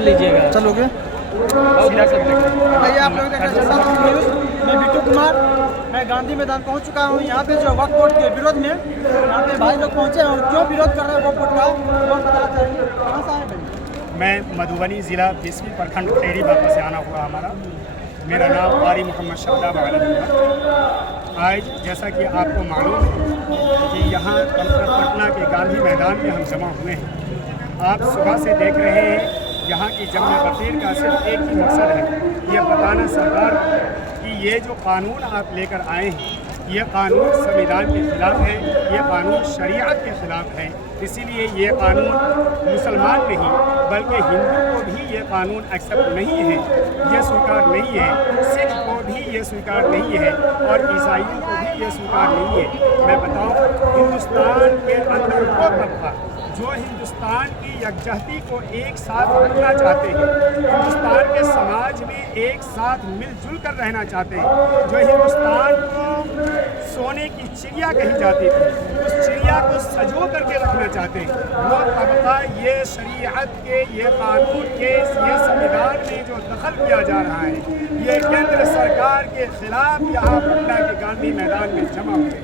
कर लीजिएगा। चलोगे? भैया आप लोग देख रहे हैं जनता न्यूज़। मैं बिट्टू कुमार, मैं गांधी मैदान पहुंच चुका हूं। यहाँ पे जो वक्फ बोर्ड के विरोध में यहाँ पे भाई लोग पहुंचे हैं और क्यों विरोध कर रहे हैं वक्फ बोर्ड का वो बताना चाहिए। कहाँ से आए भाई? मैं मधुबनी ज़िला 20वीं प्रखंड खैरी बाबा से आना हुआ हमारा। मेरा नाम कारी मोहम्मद शादाब आलम है। आज जैसा कि आपको मालूम है कि यहाँ पटना के गांधी मैदान में हम जमा हुए हैं। आप सुबह से देख रहे हैं यहाँ की जमा बशीर का सिर्फ एक ही मकसद है, ये बताना सरकार कि ये जो कानून आप लेकर आए हैं ये कानून संविधान के खिलाफ है, ये कानून शरीयत के खिलाफ है। इसीलिए ये कानून मुसलमान नहीं बल्कि हिंदू को भी ये कानून एक्सेप्ट नहीं है, ये स्वीकार नहीं है, सिख को भी ये स्वीकार नहीं है और ईसाइयों को भी ये स्वीकार नहीं है। मैं बताऊं, हिंदुस्तान के अंदर वो तबका जो हिंदुस्तान की यकजहती को एक साथ रखना चाहते हैं, हिंदुस्तान के समाज में एक साथ मिलजुल कर रहना चाहते हैं, जो हिंदुस्तान को सोने की चिड़िया कही जाती थी उस चिड़िया को सजो करके रखना चाहते हैं, वो तबका ये शरीयत के, ये कानून के, ये संविधान में जो दखल किया जा रहा है, ये केंद्र सरकार के खिलाफ यहाँ पटना के गांधी मैदान में जमा हुए।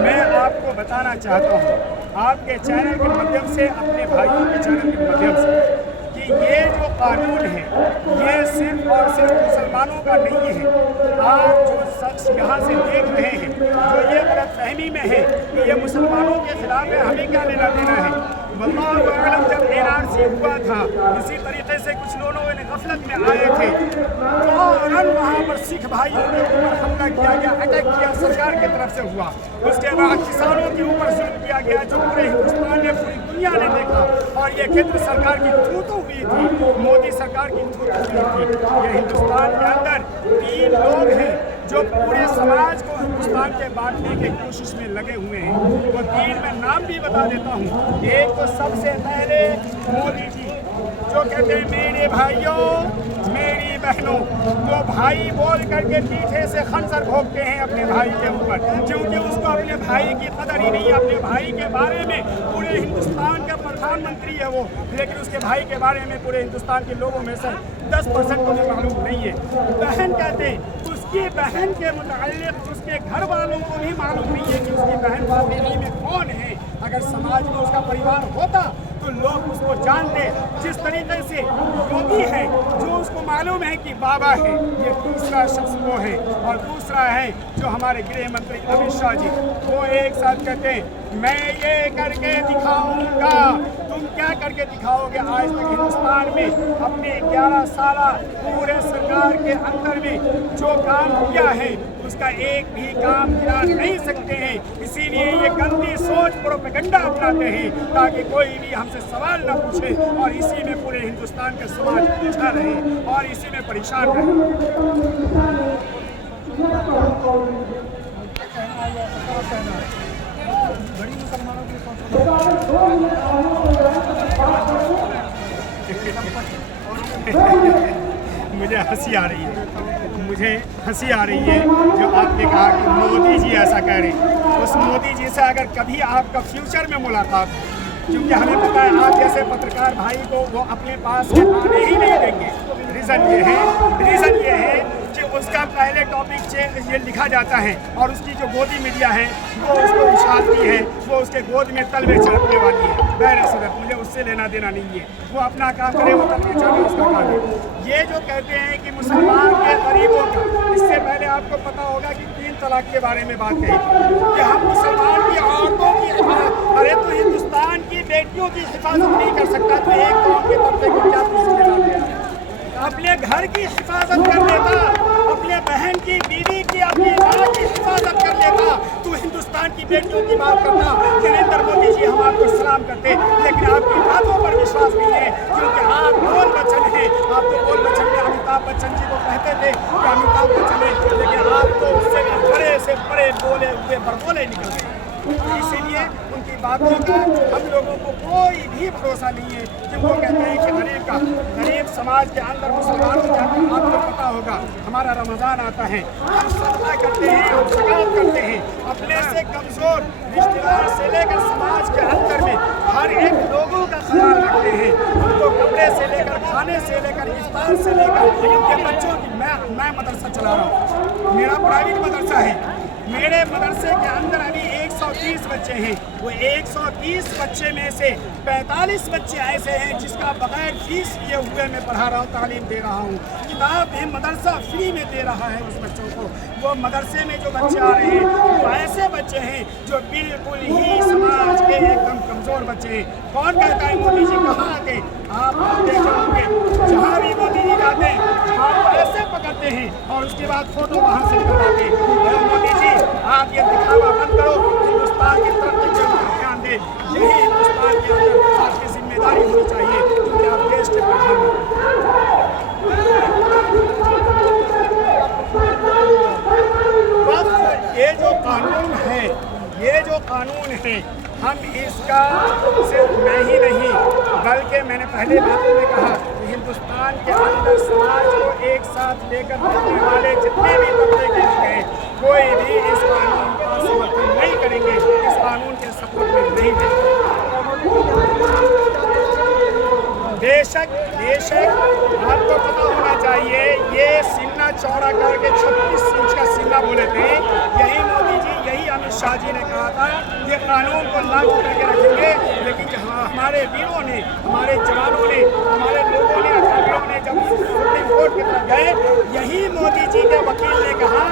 मैं आपको बताना चाहता हूँ आपके चैनल के माध्यम से, अपने भाइयों के चैनल के माध्यम से, कि ये जो कानून है ये सिर्फ और सिर्फ मुसलमानों का नहीं है। आप जो शख्स यहाँ से देख रहे हैं जो ये गलतफहमी में है कि ये मुसलमानों के खिलाफ है, हमें क्या लेना देना है। वल्लाहु आलम, जब NRC हुआ था इसी तरीके से कुछ लोगों ने गफलत में आए थे, फौरन वहाँ पर सिख भाइयों के ऊपर हमला किया गया, अटैक किया सरकार की तरफ से हुआ। उसके बाद किसानों के ऊपर जुल्म किया गया जो पूरे हिंदुस्तान ने, पूरी दुनिया ने देखा और ये केंद्र सरकार की थूथू हुई थी, मोदी सरकार की थूथू हुई थी। ये हिंदुस्तान के अंदर 3 लोग हैं जो पूरे समाज को हिंदुस्तान के बांटने की कोशिश में लगे हुए हैं। वो 3 मैं नाम भी बता देता हूँ। एक तो सबसे पहले मोदी जी जो कहते हैं मेरे भाइयों मेरी बहनों, वो भाई बोल करके पीछे से खंजर भोंकते हैं अपने भाई के ऊपर, क्योंकि उसको अपने भाई की कदर ही नहीं है। अपने भाई के बारे में पूरे हिंदुस्तान का प्रधानमंत्री है वो, लेकिन उसके भाई के बारे में पूरे हिंदुस्तान के लोगों में से 10% को भी मालूम नहीं है। बहन कहते हैं, उसकी बहन के मुताल्लिक उसके घर वालों को भी मालूम नहीं है कि उसकी बहन वाकई में कौन है। अगर समाज में उसका परिवार होता तो लोग उसको जानते। जिस तरीके से मोदी है जो उसको मालूम है कि बाबा है, ये दूसरा शख्स वो है। और दूसरा है जो हमारे गृह मंत्री अमित शाह जी, वो एक साथ कहते हैं मैं ये करके दिखाऊंगा। तुम क्या करके दिखाओगे? आज तक हिंदुस्तान में अपने 11 साल पूरे सरकार के अंदर में जो काम किया है उसका एक भी काम गिरा नहीं सकते हैं। इसीलिए ये गंदी सोच प्रोपेगेंडा अपनाते हैं ताकि कोई भी हमसे सवाल न पूछे और इसी में पूरे हिंदुस्तान का समाज पूछा रहे और इसी में परेशान रहे। बड़ी मुसलमानों की मुझे हंसी आ रही है, मुझे हंसी आ रही है जो आपने कहा कि मोदी जी ऐसा कह रहे हैं। उस मोदी जी से अगर कभी आपका फ्यूचर में मुलाकात, क्योंकि हमें पता है आप जैसे पत्रकार भाई को वो अपने पास आने ही नहीं देंगे। रीज़न ये है कि उसका पहले टॉपिक ये लिखा जाता है और उसकी जो गोदी मीडिया है वो उसको उछालती है, वो उसके गोद में तलवे चढ़ने वाली है। बहरे सूरत मुझे उससे लेना देना नहीं है, वो अपना काम करे, वो तलवे चढ़े उसका काम है। ये जो कहते हैं कि मुसलमान के गरीबों का, इससे पहले आपको पता होगा कि 3 तलाक के बारे में बात कही कि हम मुसलमान की औरतों की हिफाजत, अरे तो हिंदुस्तान की बेटियों की हिफाजत नहीं कर सकता तो एक कौम के तबके की क्या जिम्मेदारी? अपने घर की हिफाजत कर लेता, अपने बहन की, बीवी की, अपनी माँ की हिफाजत कर लेता, तो हिंदुस्तान की बेटियों की बात करता। नरेंद्र मोदी जी हम आपको सलाम करते, लेकिन आपकी बातों पर विश्वास नहीं है क्योंकि आप बोल बच्चन हैं। आप तो बोल बच्चन में अमिताभ बच्चन जी को कहते थे कि अमिताभ बच्चन है, लेकिन आप तो उससे भी बड़े से बड़े बोले हुए बरबोले निकल गए। इसीलिए उनकी बातों का हम लोगों को कोई भी भरोसा नहीं है कि वो कहते हैं कि गरीब समाज के अंदर मुसलमानों के अंदर आपको पता होगा हमारा रमज़ान आता है, हम सदका करते हैं, हम ज़कात करते हैं, अपने से कमज़ोर रिश्तेदार से लेकर समाज के अंदर में हर एक लोगों का ख्याल रखते हैं। उनको कपड़े से लेकर खाने बाहर से लेकर इनके बच्चों की, मैं मदरसा चला रहा हूँ, मेरा प्राइवेट मदरसा है। मेरे मदरसे के अंदर अभी 130 बच्चे हैं। वो 130 बच्चे में से 45 बच्चे ऐसे हैं जिसका बगैर फीस लिए हुए मैं पढ़ा रहा हूँ, तालीम दे रहा हूँ। किताब भी मदरसा फ्री में दे रहा है उस बच्चों को। वो मदरसे में जो बच्चे आ रहे हैं वो ऐसे बच्चे हैं जो बिल्कुल ही समाज के एकदम कमज़ोर बच्चे हैं। कौन कहता है मोदी जी कहाँ आते? आप देखे होंगे जहाँ भी मोदी जी जाते हैं आपको ऐसे पकड़ते हैं और उसके बाद फोटो वहाँ से निकलवाते हैं। मोदी जी आप ये दिखावा बंद करो, हिंदुस्तान की तरक्की के ऊपर ध्यान दें। यही हिंदुस्तान के अंदर आपकी जिम्मेदारी होनी चाहिए क्योंकि आप देश के प्रधानमंत्री। बस ये जो कानून है हम इसका सिर्फ मैं ही नहीं बल्कि मैंने पहले बातों में कहा कि हिंदुस्तान के अंदर समाज को एक साथ लेकर चलने वाले जितने भी तबके के लोग हैं कोई भी इस कानून का समर्थन नहीं करेंगे, इस कानून के सपोर्ट में नहीं देंगे। बेशक आपको पता होना चाहिए ये सीना चौड़ा करके 36 इंच का सीना बोले थे। यही मोदी जी, यही अमित शाह जी ने कहा था ये कानून को लागू करके रखेंगे। लेकिन हमारे वीरों ने, हमारे जवानों ने, हमारे लोगों ने, अधिकारियों ने जब सुप्रीम कोर्ट की तरफ गए, यही मोदी जी के वकील ने कहा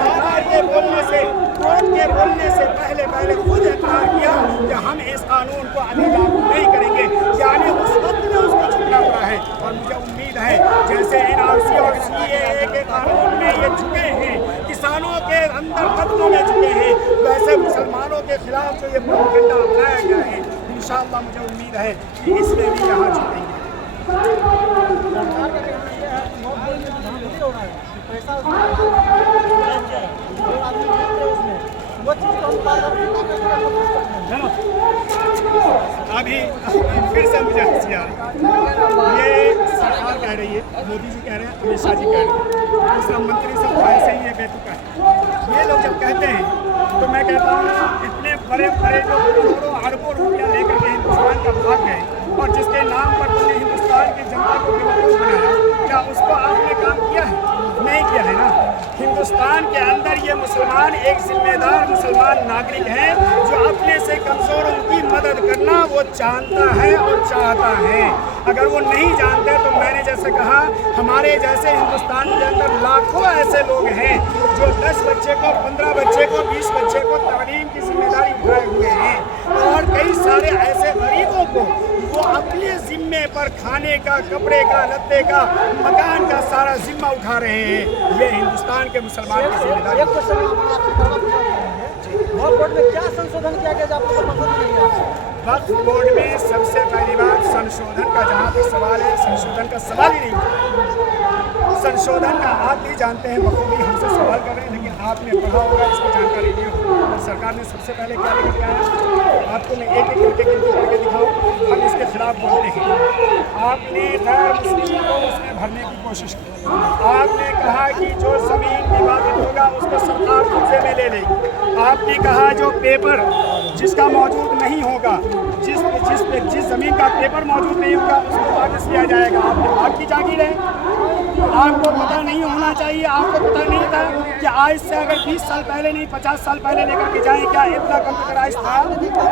सरकार के बोलने से, कोर्ट के बोलने से पहले खुद इकरार किया कि हम इस कानून को अभी लागू नहीं करेंगे। यानी उस वक्त में उसको झुकना पड़ा है। और मुझे उम्मीद है जैसे NRC और CAA के कानून में ये झुके हैं, किसानों के अंदर कदमों में झुके हैं, वैसे मुसलमानों के खिलाफ जो ये प्रोपेगेंडा अपनाया गया है इंशाअल्लाह मुझे उम्मीद है कि इसमें भी यहाँ झुकेंगे। अभी फिर से मुझे हंसी आ रही है। ये सरकार कह रही है, मोदी जी कह रहे हैं, अमित शाह जी कह रहे हैं, दूसरा मंत्री सब तो ऐसे ही है बेतुका है। ये लोग जब कहते हैं तो मैं कहता हूँ इतने बड़े जो करोड़ों अरबों रुपया लेकर के हिंदुस्तान का भाग गए और जिसके नाम पर तुमने हिंदुस्तान की जनता को बेवकूफ़ बनाया, क्या उसको आपने काम किया है? नहीं किया है ना। हिंदुस्तान के अंदर ये मुसलमान एक जिम्मेदार मुसलमान नागरिक हैं जो अपने से कमज़ोरों की मदद करना वो जानता है और चाहता है। अगर वो नहीं जानते तो मैंने जैसे कहा हमारे जैसे हिंदुस्तान के अंदर लाखों ऐसे लोग हैं जो 10 बच्चे को, 15 बच्चे को, 20 बच्चे को तालीम की जिम्मेदारी उठाए हुए हैं और कई सारे ऐसे गरीबों को वो अपने जिम्मे पर खाने का, कपड़े का, लत्ते का, मकान का सारा जिम्मा उठा रहे हैं। ये हिंदुस्तान के मुसलमान की जिम्मेदारी। बोर्ड में क्या संशोधन किया गया आपको पसंद नहीं आया? वक्फ बोर्ड में सबसे पहली बात संशोधन का जहाँ तक सवाल है, संशोधन का सवाल ही नहीं। संशोधन का आप भी जानते हैं, बखूबी हमसे सवाल कर रहे हैं, लेकिन आपने पढ़ा होगा, इसको जानकारी दी होगी। सरकार ने सबसे पहले क्या लेकर के आया, आपको मैं एक करके करके दिखाऊँ, हम इसके खिलाफ बोलते हैं। आपने गैर मुस्लिम को उसमें भरने की कोशिश की। आपने कहा कि जो ज़मीन विवादित होगा उसको सरकार कब्जे में ले लेगी। आपने कहा जो पेपर जिसका मौजूद नहीं होगा, जिस ज़मीन का पेपर मौजूद नहीं होगा उसको वापस लिया जाएगा। आपकी जागीर है, आपको पता नहीं होना चाहिए। आपको पता नहीं था कि आज से अगर 20 साल पहले नहीं 50 साल पहले लेकर के जाएं, क्या इतना कंप्यूटराइज था?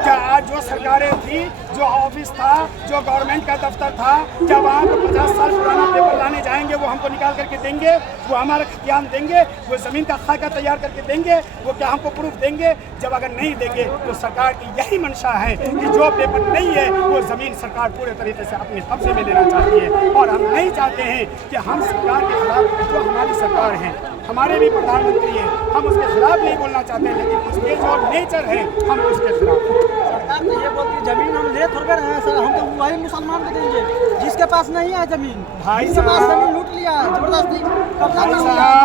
क्या आज जो सरकारें थी, जो ऑफिस था, जो गवर्नमेंट का दफ्तर था, क्या वहाँ पर 50 साल पुराना पेपर लाने जाएंगे वो हमको निकाल करके देंगे? वो हमारा खतियान देंगे? वो ज़मीन का खाका तैयार करके देंगे? वो क्या हमको प्रूफ देंगे? जब अगर नहीं देंगे तो सरकार की यही मंशा है कि जो पेपर नहीं है वो ज़मीन सरकार पूरे तरीके से अपने कब्जे में लेना चाहती है। और हम नहीं चाहते हैं कि हम सरकार के खिलाफ, जो हमारी सरकार है, हमारे भी प्रधानमंत्री हैं, हम उसके खिलाफ नहीं बोलना चाहते, लेकिन उसके जो नेचर है हम उसके खिलाफ। सरकार ने ये बोलती जमीन हम ले थोड़े रहे हैं सर, हम तो वही मुसलमान को देंगे जिसके पास नहीं है जमीन। भाई जिसके पास जमीन लूट लिया है, जबरदस्ती कब्जा कर लिया है।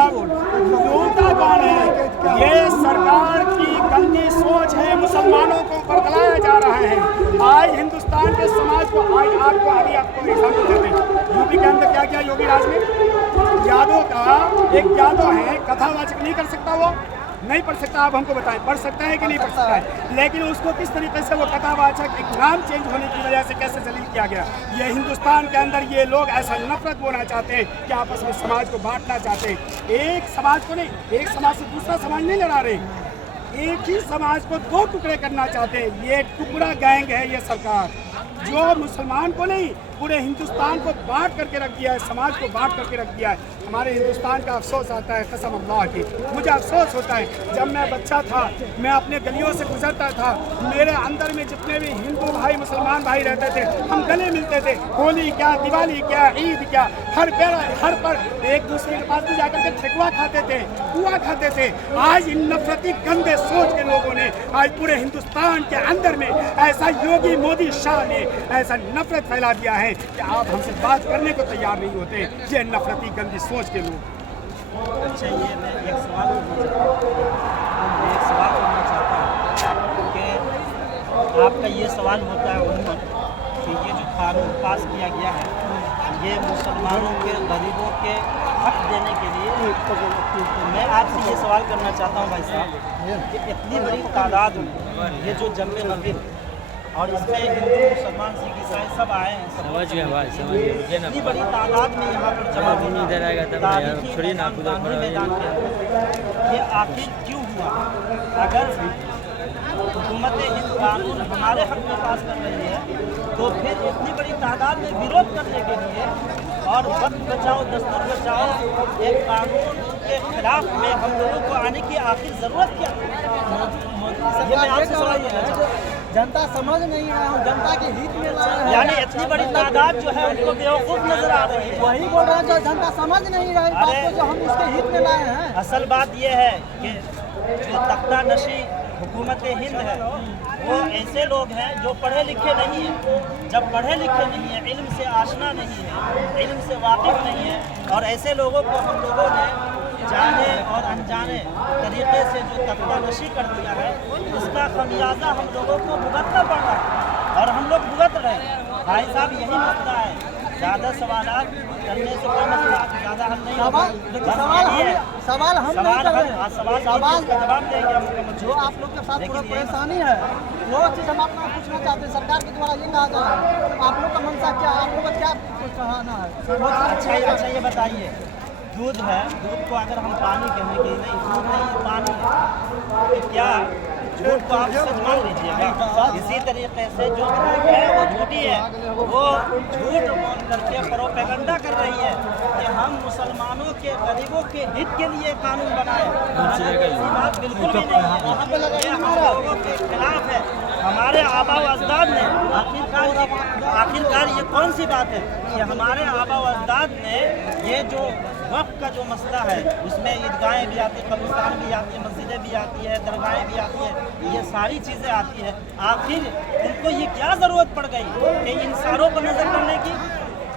लूटा कौन है? ये सरकार की गंदी सोच है, मुसलमानों को बरगलाया जा रहा है। आज हिंदुस्तान के समाज को आपको एग्जाम्पल देते हैं। यूपी के अंदर क्या किया योगी राज ने? यादव का एक यादव है, कथावाचक नहीं कर सकता वो, नहीं पढ़ सकता, आप हमको बताएं, पढ़ सकता है कि नहीं पढ़ सकता है? लेकिन उसको किस तरीके से वो कथावाचक एक नाम चेंज होने की वजह से कैसे जलील किया गया? ये हिंदुस्तान के अंदर ये लोग ऐसा नफरत बोना चाहते हैं कि आपस में समाज को बांटना चाहते हैं। एक समाज को नहीं, एक समाज से दूसरा समाज नहीं लड़ा रहे, एक ही समाज को दो टुकड़े करना चाहते हैं। ये टुकड़ा गैंग है ये सरकार, जो मुसलमान को नहीं पूरे हिंदुस्तान को बांट करके रख दिया है, समाज को बांट करके रख दिया है। हमारे हिंदुस्तान का अफसोस आता है, कसम अल्लाह की मुझे अफसोस होता है। जब मैं बच्चा था, मैं अपने गलियों से गुजरता था, मेरे अंदर में जितने भी हिंदू भाई मुसलमान भाई रहते थे, हम गले मिलते थे। होली क्या, दिवाली क्या, ईद क्या, हर पर एक दूसरे के पास भी जाकर के ठेकुआ खाते थे, पुआ खाते थे। आज इन नफरती गंदे सोच के लोगों ने आज पूरे हिंदुस्तान के अंदर में ऐसा योगी मोदी शाह ने ऐसा नफरत फैला दिया है कि आप हमसे बात करने को तैयार नहीं होते। ये नफरती गंदी सोच के लोग। अच्छा, ये मैं एक सवाल करना चाहता हूँ कि आपका ये सवाल होता है उम्र कि ये जो कानून पास किया गया है ये मुसलमानों के गरीबों के हक देने के लिए, तो मैं आपसे ये सवाल करना चाहता हूँ भाई साहब कि इतनी बड़ी तादाद में ये जो जम्मे नबीर और इसमें हिंदू मुसलमान सिख ईसाई सब आए हैं, समझ गए भाई, समझ गए। इतनी बड़ी तादाद में यहाँ पर जमा होना इधर आएगा तब यार, छोड़िए ना, आपको गांधी मैदान के अंदर ये आखिर क्यों हुआ? अगर हुकूमत हिंद कानून हमारे हक में पास कर रही है तो फिर इतनी बड़ी तादाद में विरोध करने के लिए और वक्त बचाओ दस्तूर बचाओ एक कानून के खिलाफ में हम लोगों को आने की आखिर ज़रूरत क्या है? ये मैं आपसे सवाल करना चाहता हूँ। जनता समझ नहीं रहा हूँ, जनता के हित में लाए हैं। यानी इतनी बड़ी तादाद जो है उनको बेवकूफ़ नजर आ रही है। वही बोल रहे हैं जो जनता समझ नहीं रही बात को, जो हम इसके हित में लाए हैं। असल बात यह है कि जो तख्ता नशी हुकूमत हिंद है वो ऐसे लोग हैं जो पढ़े लिखे नहीं हैं। जब पढ़े लिखे नहीं हैं, इल्म से आशना नहीं है, इल्म से वाकिफ नहीं है, और ऐसे लोगों को हम लोगों ने जाने और अनजाने तरीके से जो तख्ता नशी कर दिया है उसका खमियाजा हम लोगों को भुगतना पड़ रहा है और हम लोग भुगत रहे हैं। भाई साहब यही मसला है, ज़्यादा सवालात करने से कोई मसला ज़्यादा हल नहीं होगा। सवाल हम नहीं कर रहे हैं, सवाल का जवाब देंगे हम। जो आप लोग के साथ पूरा परेशानी है वो चीज़ हम आपको पूछना चाहते हैं। सरकार के द्वारा ये कहा जा रहा है, आप लोग का मंशा क्या, आप लोग का क्या कहना है? अच्छा ये बताइए, दूध है, दूध को अगर हम पानी कहने के नहीं, दूध नहीं ये पानी है, तो क्या झूठ को आप सच मान लीजिएगा? इसी तरीके से जो झूठ है वो झूठी है, वो झूठ बोल करके प्रोपेगेंडा कर रही है कि हम मुसलमानों के गरीबों के हित के लिए कानून बनाए। ऐसी बात बिल्कुल भी नहीं है, ये हम लोगों के खिलाफ है। हमारे आबा व अजदाद ने आखिरकार ये कौन सी बात है कि हमारे आबा व अजदाद ने ये जो वक्त का जो मसला है उसमें ईदगाहें भी आती है, कब्रिस्तान भी आती है, मस्जिदें भी आती है, दरगाहें भी आती है, ये सारी चीज़ें आती है। आखिर उनको ये क्या ज़रूरत पड़ गई कि इन सारों पर नज़र करने की?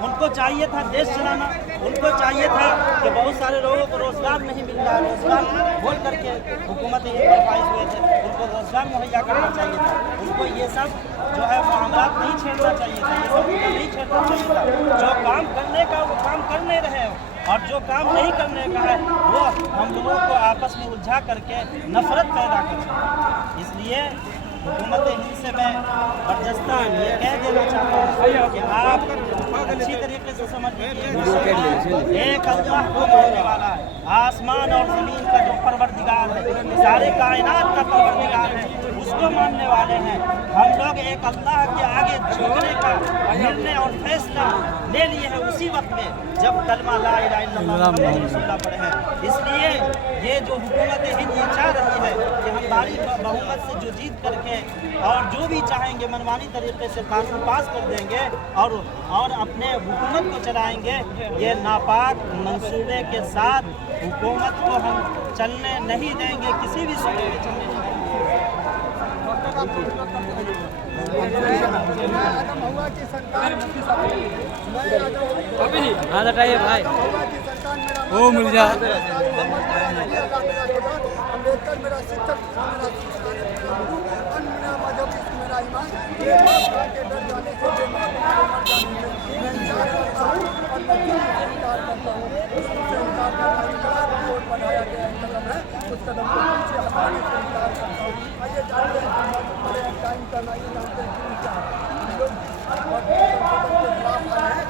उनको चाहिए था देश चलाना, उनको चाहिए था कि बहुत सारे लोगों को रोज़गार नहीं मिल रहा है, रोज़गार बोल करके हुकूमत ये फाइज हुए थे, उनको रोज़गार मुहैया करना चाहिए था, उनको ये सब जो है मामलात नहीं छेड़ना चाहिए था, ये सब नहीं छेड़ना चाहिए था। जो काम करने का वो काम कर नहीं रहे हो, और जो काम नहीं करने का है वो हम लोगों को आपस में उलझा करके नफरत पैदा करते हैं। इसलिए हुकूमत हिंद से मैं बर्जस्ता ये कह देना चाहता हूँ कि आप अच्छी तरीके से समझ लीजिए, एक अल्लाह को मानने वाला है, आसमान और ज़मीन का जो परवरदिगार है, सारे कायनात का परवरदिगार है, उसको मानने वाले हैं। हम लोग एक अल्लाह के आगे झुकने का निर्णय और फैसला ले लिए हैं उसी वक्त में जब कलमा ला इलाहा इल्लल्लाह मुहम्मद रसूलुल्लाह पढ़े हैं। इसलिए ये जो हुकूमत हिंद ये चाह रही है कि हम भारी बहुमत से जो जीत करके और जो भी चाहेंगे मनमानी तरीके से कानून पास कर देंगे और अपने हुकूमत को चलाएंगे, ये नापाक मंसूबे के साथ हुकूमत को हम चलने नहीं देंगे, किसी भी सूरत में चलने नहीं देंगे। हाँ हटाइए भाई, वो मिल जा अम्बेडकर मेरा शिक्षक, मेरा ईमान के डर जाने से मैं इंकार करता हूँ और मैं इंकार करता हूँ। उससे इंकार करना बनाया गया कदम है, उस कदम को पीछे आने से इंतजार करता हूँ। आइए जानते हैं हमारे टाइम करना, ये जानते हैं क्यों क्या है। हम लोग वक्त संशोधन के खिलाफ आए हैं,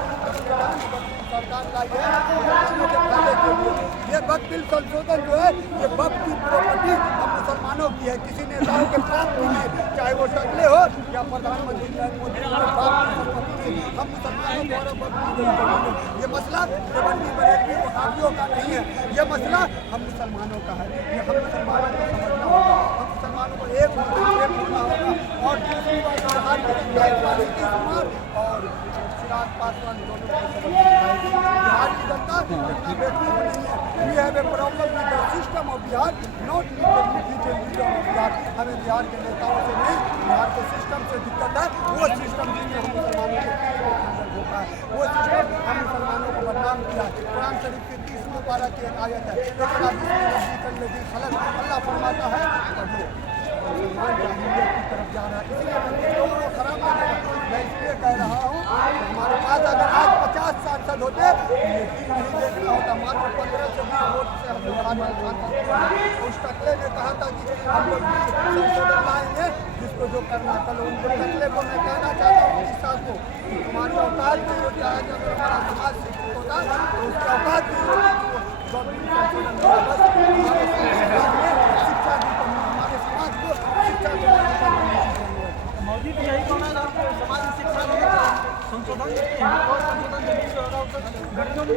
सरकार लाई है मुसलमानों के फायदे के लिए। ये वक्त बिल संशोधन जो है ये वक्त की प्रॉपर्टी हम मुसलमानों की है, किसी नेताओं के बाप की नहीं, चाहे वो टकले हो या प्रधानमंत्री नरेंद्र मोदी के बाप की संपत्ति नहीं। हम मुसलमानों द्वारा वक्त की गई जमीन है। ये मसला देवबंदी बरेलवी वहाबियों का नहीं है, ये मसला हम मुसलमानों का है। ये हम मुसलमानों को समझना होगा, हम मुसलमानों को एक होना होगा। और दूसरी बात बिहार के नीतीश कुमार और चिराग पासवान दोनों को समझना है। बिहार की जनता इतना बेवकूफ नहीं है। We have a problem with the system of Bihar, not with the leader of Bihar. हमें बिहार के नेताओं से नहीं, बिहार के सिस्टम से दिक्कत है। वो सिस्टम जिसमें हम मुसलमानों के अंदर होता है, वो सिस्टम हम मुसलमानों को बदनाम किया। कुरान शरीफ की 30वें पारा की एक आयत है, अल्लाह फरमाता है मुसलमान जाहिलियत की तरफ जा रहा है। इसलिए मैं लोगों को खराब लगेगा। मैं इसलिए कह रहा हूँ हमारे पास अगर आज 50 सांसद होते तो ये दिन नहीं देखना होता। मात्र 15 से 20 वोट से हम लोग आज सांसद। उस टकले ने कहा था कि हम लोग संशोधन लाएंगे, जिसको जो करना कल उनको टकले को मैं कहना चाहता हूँ इस साल को तुम्हारी औकात नहीं होती। आज अगर हमारा समाज शिक्षित होता तो उसकी औकात नहीं होती। मोदी भी यही कहना है आपको समाज की शिक्षा देनी चाहिए, संशोधन नहीं है और संशोधन जमीन जो होगा उसको गरीबों को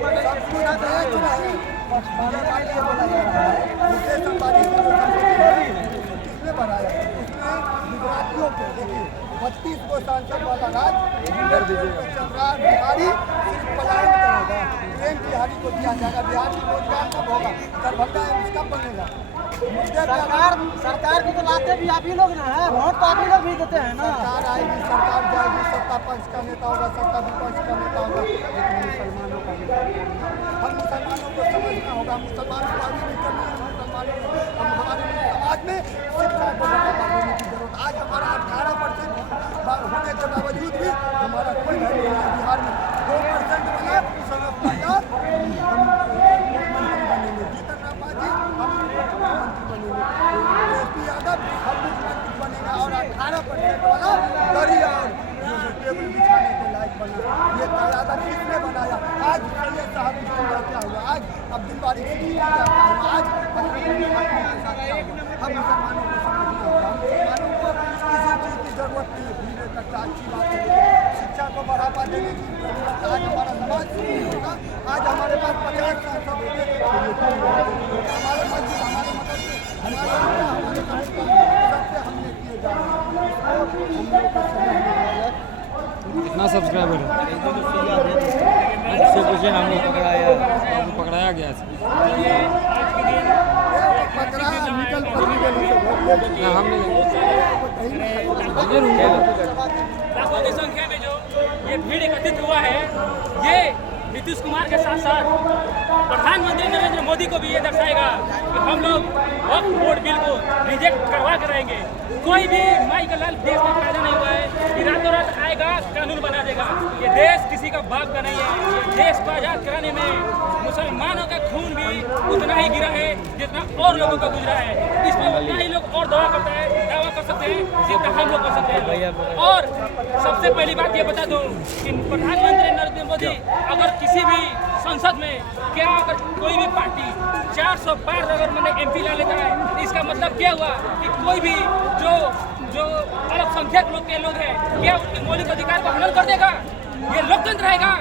किसने बनाया उसने गुजरातियों को देखिए 32 को सांसद वाला राज चल रहा। बिहारी सिर्फ पलायन करेगा, ट्रेन बिहारी को दिया जाएगा। बिहार में रोजगार कब होगा, दरभंगा एम्स कब बनेगा। सरकार को तो लाते भी आप ही लोग ना है, वोट तो आप ही लोग भी देते हैं ना। सरकार आएगी, सरकार जाएगी, सत्ता पक्ष का नेता होगा, सत्ता विपक्ष का नेता होगा, लेकिन मुसलमानों का नेता होगा। हम मुसलमानों को समझना होगा, मुसलमानों को आगे भी करनी है। मुसलमानों को हम हमारे समाज में शिक्षा को बढ़ावा देने की जरूरत। आज हमारा 18% होने के बावजूद भी हमारा कोई वैल्यू नहीं है। बिहार में 2% बना सड़क पंजाब मुख्यमंत्री बनेंगे, जीतन राम मांझी हम मुख्यमंत्री बनेंगे, तेजस्वी यादव हम मुख्यमंत्री बनेगा। और 18% वाला दरी और टेबल बिछाने के लायक बना। ये क़यादत किसने बनाया? आज सैयद साहब हुसैन का क्या हुआ, आज अब्दुल बारी सिद्दीकी का क्या हुआ, आज हम मुसलमानों को समझना होगा। मुसलमानों को किसी चीज़ की जरूरत नहीं है। भीड़ इकट्ठा अच्छी बात है, शिक्षा को बढ़ावा देने की जरूरत। आज हमारा समाज होगा, आज हमारे पास 50 सांसद होते हैं, हमारे मस्जिद हमारे मदरसे हमारे सबसे हमने किए जा रहे हैं। कितना सब्सक्राइबर है? उससे पूछे हम लोग पकड़ाया गया था। लाखों की संख्या में जो ये भीड़ एकत्रित हुआ है, ये नीतीश कुमार के साथ साथ प्रधानमंत्री नरेंद्र मोदी को भी ये दर्शाएगा कि हम लोग वक्फ बोर्ड बिल को रिजेक्ट करवा कर रहेंगे। कोई भी माई का लाल देश में पैदा नहीं हुआ है कि रातों रात आएगा कानून बना देगा। ये देश किसी का बाप का नहीं है। ये देश को आज़ाद कराने में मुसलमानों का खून भी उतना ही गिरा है जितना और लोगों का गुजरा है। इसमें उतना ही लोग और दावा कर सकते हैं जितना हम लोग कर सकते हैं। और सबसे पहली बात ये बता दूं कि प्रधानमंत्री नरेंद्र मोदी अगर किसी भी संसद में क्या अगर कोई भी पार्टी 400 पार अगर मैंने MP ला लेता है, इसका मतलब क्या हुआ कि कोई भी जो अल्पसंख्यक लोग के लोग हैं क्या उनके मौलिक अधिकार को हनन कर देगा? ये लोकतंत्र रहेगा।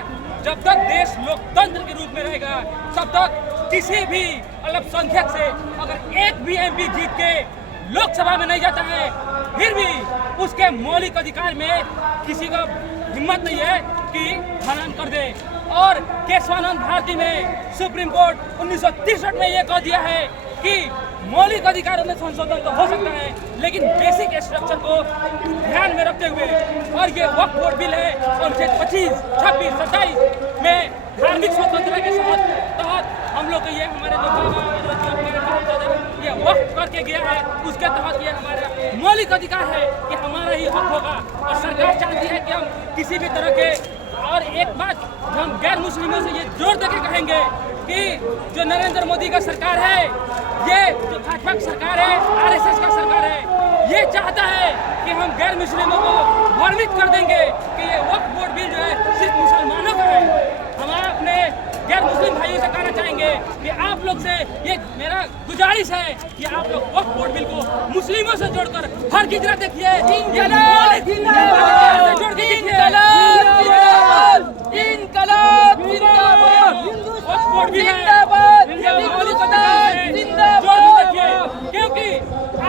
जब तक देश लोकतंत्र के रूप में रहेगा तब तक किसी भी अल्पसंख्यक से अगर एक भी MP जीत के लोकसभा में नहीं जाता है, फिर भी उसके मौलिक अधिकार में किसी का हिम्मत नहीं है कि हनन कर दे। और केशवानंद भारती ने सुप्रीम कोर्ट 1963 में ये कह दिया है कि मौलिक अधिकारों में संशोधन तो हो सकता है, लेकिन बेसिक स्ट्रक्चर को ध्यान में रखते हुए। और ये वक्फ बोर्ड बिल है अनुच्छेद 25, 26, 27 में धार्मिक स्वतंत्रता के तहत हम लोग को ये हमारे जो ये वक्फ करके गया है, उसके तहत ये हमारा मौलिक अधिकार है कि हमारा ही हक होगा। और सरकार चाहती है कि हम किसी भी तरह के और एक बात हम गैर मुस्लिमों से ये जोर देकर कहेंगे कि जो नरेंद्र मोदी का सरकार है, ये जो भाजपा की सरकार है, आरएसएस का सरकार है, ये चाहता है कि हम गैर मुस्लिमों को भ्रमित कर देंगे कि ये वक्फ बोर्ड बिल जो है सिर्फ मुसलमानों का है। हम अपने गैर मुस्लिम भाइयों से कहना चाहेंगे कि आप लोग से ये मेरा गुजारिश है कि आप लोग वक्फ बोर्ड बिल को मुस्लिमों से जोड़कर हर गिजरा देखिए, जोड़ के देखिए। वक्फ बोर्ड बिल है, मौलिक अधिकार है, जोड़ के देखिए, क्योंकि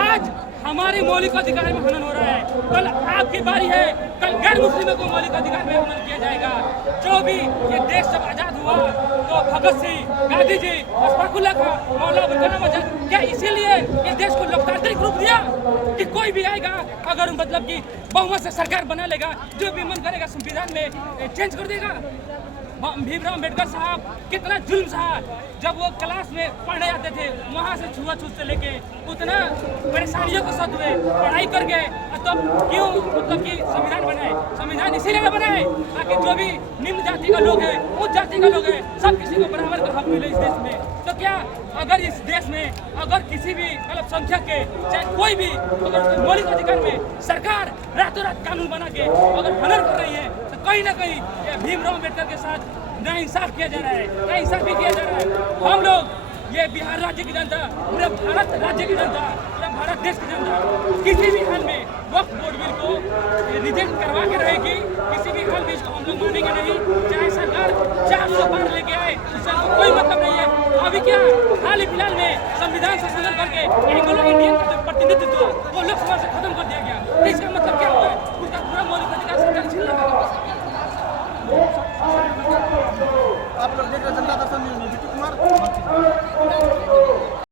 आज हमारे मौलिक अधिकार में हनन हो रहा है। कल आपकी बारी है, कल गैर मुस्लिमों को मौलिक अधिकार में हनन किया जाएगा। जो भी ये देश जब आजाद हुआ तो भगत सिंह, गांधी जी, अशफाकुल्लाह खां, मौलाना अबुल कलाम आजाद, क्या इसीलिए ये देश को लोकतांत्रिक रूप दिया कि कोई भी आएगा अगर मतलब कि बहुमत से सरकार बना लेगा, जो भी मन करेगा संविधान में चेंज कर देगा। भीमराव अम्बेडकर साहब कितना जुल्म सहा, जब वो क्लास में पढ़ने आते थे वहाँ से छुआछूत से लेके उतना परेशानियों को साथ हुए, पढ़ाई कर गए, तब क्यों मतलब कि संविधान बनाए। संविधान इसीलिए बनाए ताकि जो भी निम्न जाति का लोग है, उच्च जाति का लोग है, सब किसी को बराबर का हक मिले इस देश में। तो क्या अगर इस देश में अगर किसी भी अल्पसंख्यक के चाहे कोई भी अगर उसके मौलिक अधिकार में सरकार रातों रात कानून बना के अगर हनन कर रही है, तो कहीं ना कहीं भीमराव अम्बेडकर के साथ नाइंसाफ किया जा रहा है, नाइंसाफी किया जा रहा है। हम लोग ये बिहार राज्य की जनता, पूरे भारत राज्य की जनता, पूरा भारत देश की जनता किसी भी हाल में वक्फ बोर्ड बिल को रिजेक्ट करवा के रहेगी। किसी भी हाल में इसको हम लोग मानेंगे नहीं, चाहे सरकार 400 बार लेके आए, उससे हमको कोई मतलब नहीं है। अभी क्या हाल ही फिलहाल में संविधान संशोधन करके एंग्लो इंडियन का जो प्रतिनिधित्व